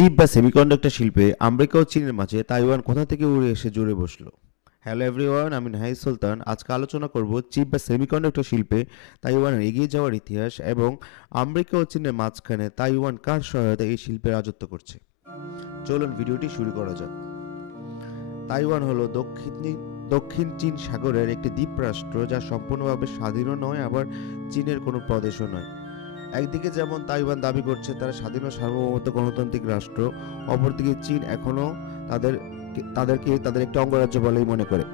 Chip বা semiconductor শিল্পে America ও চীনের মাঝে তাইওয়ান কোথা থেকে উড়ে এসে জুড়ে বসলো। হ্যালো এভরিওয়ান, আমি নাহিদ সুলতান। আজকে আলোচনা করব চিপ বা সেমিকন্ডাক্টর শিল্পে তাইওয়ানের এগিয়ে যাওয়ার ইতিহাস এবং আমেরিকা ও চীনের মাঝখানে তাইওয়ান কার সহায়তায় এই শিল্পে রাজত্ব করছে। চলুন ভিডিওটি শুরু করা যাক। তাইওয়ান হলো দক্ষিণ চীন সাগরের একটি দ্বীপরাষ্ট্র, যা সম্পূর্ণভাবে স্বাধীনও নয়, আবার চীনের কোনো প্রদেশও নয়। একদিকে যেমন তাইওয়ান দাবি করছে তারা স্বাধীন ও সার্বভৌমত্ব গণতান্ত্রিক রাষ্ট্র, অপরদিকে চীন এখনও তাদেরকে তাদের একটি অঙ্গরাজ্য বলেই মনে করে।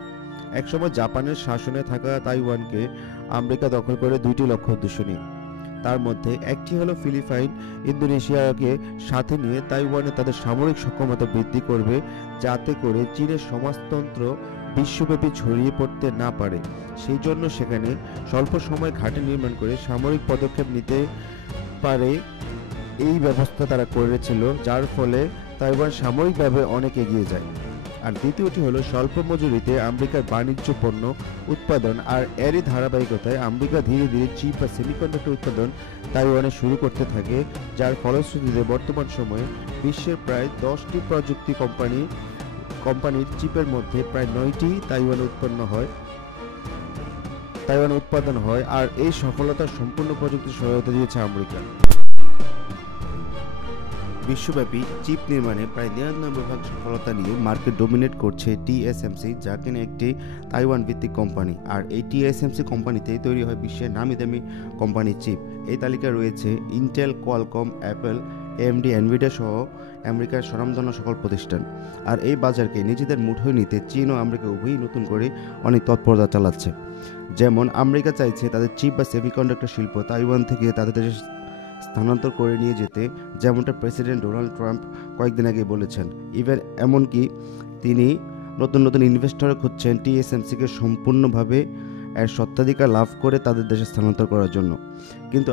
একসময় জাপানের শাসনে থাকা তাইওয়ানকে আমেরিকা দখল করে দুইটি লক্ষ্য উদ্দেশ্য নিয়ে। তার মধ্যে একটি হলো ফিলিপাইন ইন্দোনেশিয়াকে সাথে নিয়ে তাইওয়ানে তাদের সামরিক সক্ষমতা বৃদ্ধি করবে, যাতে করে চীনের সমাজতন্ত্র বিশ্বব্যাপী ছড়িয়ে পড়তে না পারে। সেই জন্য সেখানে স্বল্প সময় ঘাঁটি নির্মাণ করে সামরিক পদক্ষেপ নিতে পারে, এই ব্যবস্থা তারা করেছিল, যার ফলে তাইওয়ান সামরিকভাবে অনেক এগিয়ে যায়। আর দ্বিতীয়টি হলো স্বল্প মজুরিতে আমেরিকার বাণিজ্য পণ্য উৎপাদন। আর এরই ধারাবাহিকতায় আমেরিকা ধীরে ধীরে চিপ বা সেমিকন্ডাক্টর উৎপাদন তাইওয়ানে শুরু করতে থাকে, যার ফলশ্রুতিতে বর্তমান সময়ে বিশ্বের প্রায় 10টি প্রযুক্তি কোম্পানির চিপের মধ্যে প্রায় 9টি তাইওয়ানে উৎপাদন হয়। আর এই সফলতার সম্পূর্ণ প্রযুক্তির সহায়তা দিয়েছে আমেরিকা। বিশ্বব্যাপী চিপ নির্মাণে প্রায় 99% সফলতা নিয়ে মার্কেট ডোমিনেট করছে TSMC, যা কিনা একটি তাইওয়ান ভিত্তিক কোম্পানি। আর এই TSMC কোম্পানিতেই তৈরি হয় বিশ্বের নামি দামি কোম্পানির চিপ। এই তালিকায় রয়েছে Intel, Qualcomm, Apple, AMD, Nvidia সহ আমেরিকার স্বনামধন্য সকল প্রতিষ্ঠান। আর এই বাজারকে নিজেদের মুঠোয় নিতে চীন ও আমেরিকা উভয়ই নতুন করে অনেক তৎপরতা চালাচ্ছে। যেমন আমেরিকা চাইছে তাদের চিপ বা সেমিকন্ডাক্টর শিল্প তাইওয়ান থেকে তাদের দেশে স্থানান্তর করে নিয়ে যেতে, যেমনটা প্রেসিডেন্ট ডোনাল্ড ট্রাম্প কয়েকদিন আগে বলেছেন। এমনকি তিনি নতুন নতুন ইনভেস্টর খুঁজছেন TSMCকে সম্পূর্ণভাবে এর স্বত্বাধিকার লাভ করে তাদের দেশে স্থানান্তর করার জন্য। কিন্তু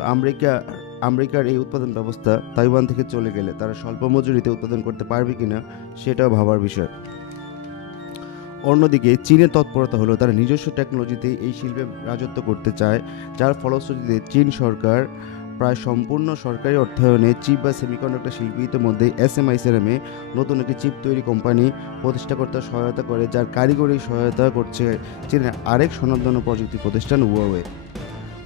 আমেরিকার এই উৎপাদন ব্যবস্থা তাইওয়ান থেকে চলে গেলে তারা স্বল্প মজুরিতে উৎপাদন করতে পারবে কিনা সেটাও ভাবার বিষয়। অন্যদিকে চীনের তৎপরতা হলো তারা নিজস্ব টেকনোলজিতে এই শিল্পে রাজত্ব করতে চায়, যার ফলশ্রুতিতে চীন সরকার প্রায় সম্পূর্ণ সরকারি অর্থায়নে চিপ বা সেমিকন্ডাক্টর শিল্পীদের মধ্যে SMIC নামে নতুন একটি চিপ তৈরি কোম্পানি প্রতিষ্ঠা করতে সহায়তা করে, যার কারিগরি সহায়তা করছে চীনের আরেক স্বনামধন্য প্রযুক্তি প্রতিষ্ঠান হুয়াওয়ে।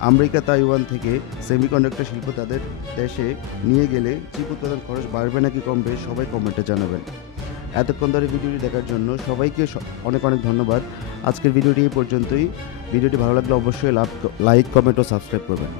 আমেরিকা তাইওয়ান থেকে সেমিকন্ডাক্টর শিল্প তাদের দেশে নিয়ে গেলে চিপ উৎপাদন খরচ বাড়বে নাকি কমবে, সবাই কমেন্টে জানাবেন। এতক্ষণ ধরে ভিডিওটি দেখার জন্য সবাইকে অনেক অনেক ধন্যবাদ। আজকের ভিডিওটি এই পর্যন্তই। ভিডিওটি ভালো লাগলে অবশ্যই লাইক, কমেন্ট ও সাবস্ক্রাইব করবেন।